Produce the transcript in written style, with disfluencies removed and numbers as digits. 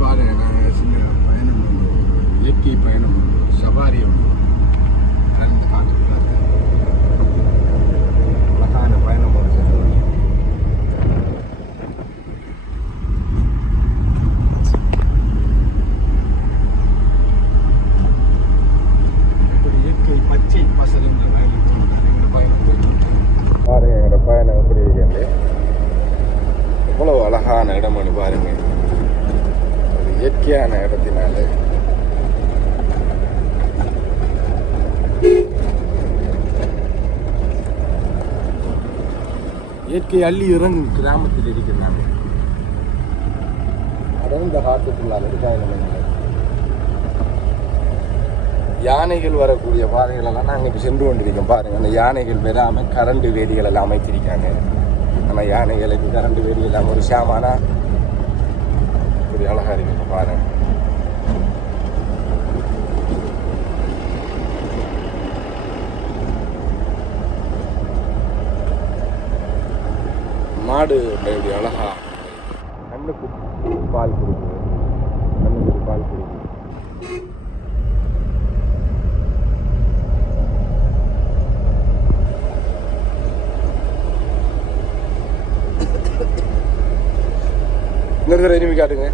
பாருங்க, நாங்கள் சின்ன பயணம் ஒன்று, இயற்கை பயணம் ஒன்று, சவாரி ஒன்று நடந்து காட்டுறாங்க. அழகான பயணம் ஒன்று சென்று இயற்கை பச்சை பசலுங்கிற வயலுக்கு எங்களோட பயணம் பாருங்க. எங்களோட பயணம் எப்படி இருக்கு, எவ்வளவு அழகான இடம் பாருங்க. ஒரு இயற்கையான இடத்தினால இயற்கை அள்ளி இறங்கும் கிராமத்தில் இருக்கிறாங்க. அடர்ந்த காட்டுக்குள்ளால் இருக்காங்க. யானைகள் வரக்கூடிய பாதைகள் எல்லாம் நாங்கள் இப்போ சென்று கொண்டிருக்கோம். பாருங்க, அந்த யானைகள் வராமல் கரண்ட் வேலிகள் எல்லாம் அமைச்சிருக்காங்க. நம்ம யானைகளுக்கு கரண்ட் வேலி எல்லாம் ஒரு சாமானா ஒரு அழகா இருக்கு பாருங்க. மாடு எப்படி அழகா கண்ணுக்கு பால் கொடுக்குது, கண்ணுக்கு பால் கொடுக்குது. இன்னொரு தடவை இனிமே காட்டுங்க.